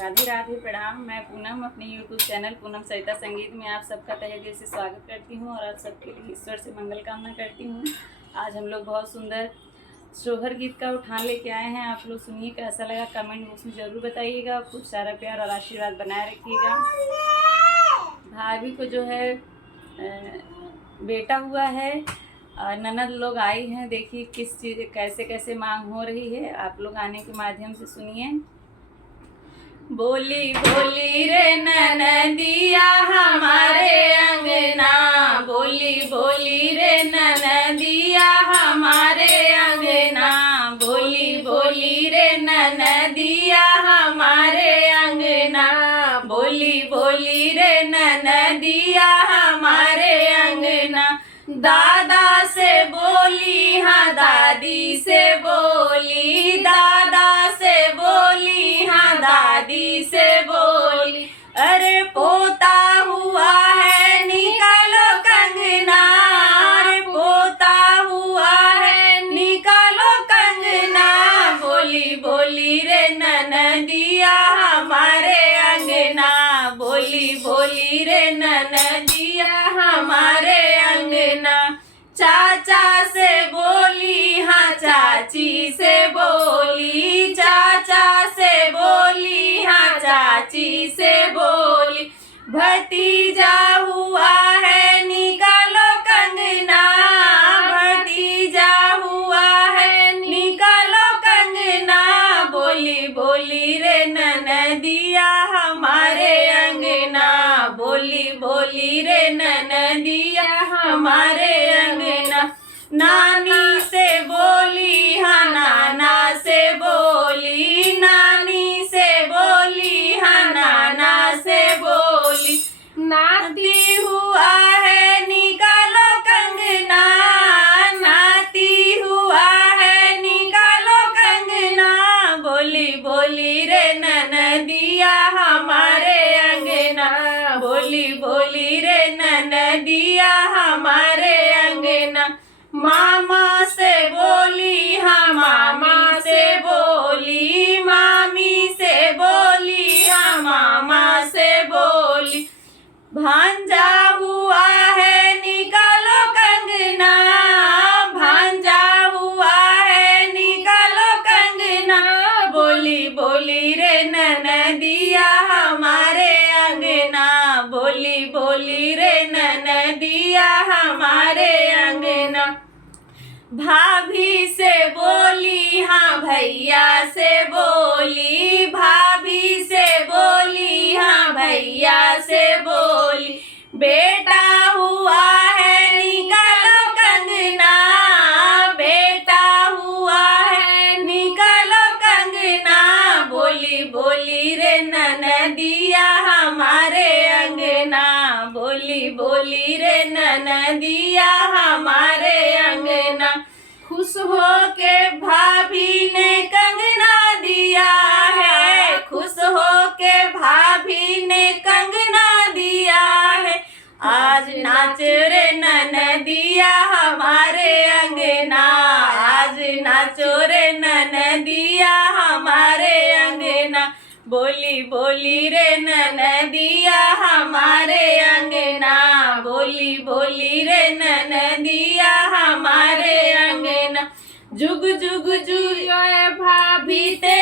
राधे राधे प्रणाम। मैं पूनम अपने YouTube चैनल पूनम सरिता संगीत में आप सबका तहे दिल से स्वागत करती हूँ और आप सबके लिए ईश्वर से मंगल कामना करती हूँ। आज हम लोग बहुत सुंदर सोहर गीत का उठान लेके आए हैं। आप लोग सुनिए, कैसा लगा कमेंट बॉक्स में ज़रूर बताइएगा। खूब सारा प्यार और आशीर्वाद बनाए रखिएगा। भाभी को जो है बेटा हुआ है और ननद लोग आई हैं। देखिए किस चीज़ कैसे कैसे मांग हो रही है, आप लोग आने के माध्यम से सुनिए। बोली बोली रे ननदिया हमारे अंगना, बोली बोली रे ननदिया हमारे अंगना, बोली बोली रे ननदिया हमारे अंगना, बोली बोली रे ननदिया हमारे अंगना। दादा से बोली हाँ दादी से बोली, दादा से बोली हाँ दादी से बोली। अरे पोता हुआ है निकालो कंगना, अरे पोता हुआ है निकालो कंगना, बोली बोली रे ननदिया हमारे अंगना, बोली बोली रे ननदिया हमारे अंगना। चाचा से बोली हाँ चाची से बोली, चाचा से बोली हाँ चाची से बोली। भतीजा हुआ है निकालो कंगना, भतीजा हुआ है निकालो कंगना, बोली बोली रे ननदिया हमारे अंगना, बोली बोली रे ननदिया हमारे अंगना। नानी से बोली हाँ नाना से बोली, नानी से बोली हाँ नाना से बोली। नाती हुआ है निकालो कंगना, नाती हुआ है निकालो कंगना, बोली बोली रे ननदिया हमारे अंगना, बोली बोली रे ननदिया हमारे अंगना। मामा से बोली हाँ मामा से बोली, मामी से बोली हाँ मामा से बोली। भांजा हुआ है निकालो कंगना, भांजा हुआ है निकालो कंगना, बोली बोली रे ननदिया हमारे अंगना, बोली बोली रे ननदिया हमारे अंगना। भाभी से बोली हाँ भैया से बोली, भाभी से बोली हाँ भैया से बोली। बेटा हुआ है निकालो कंगना, बेटा हुआ है निकालो कंगना, बोली बोली रे ननदिया हमारे अंगना, बोली बोली रे ननदिया हमारे अंगना। खुश हो के भाभी ने कंगना दिया है, खुश हो के भाभी ने कंगना दिया है। आज नाच रे ननदिया हमारे अंगना, आज नाचो रे ननदिया हमारे अंगना, बोली बोली रे ननदिया हमारे अंगना, बोली बोली रे ननदिया हमारे अंगना। जुग जुग जुग भाभी ते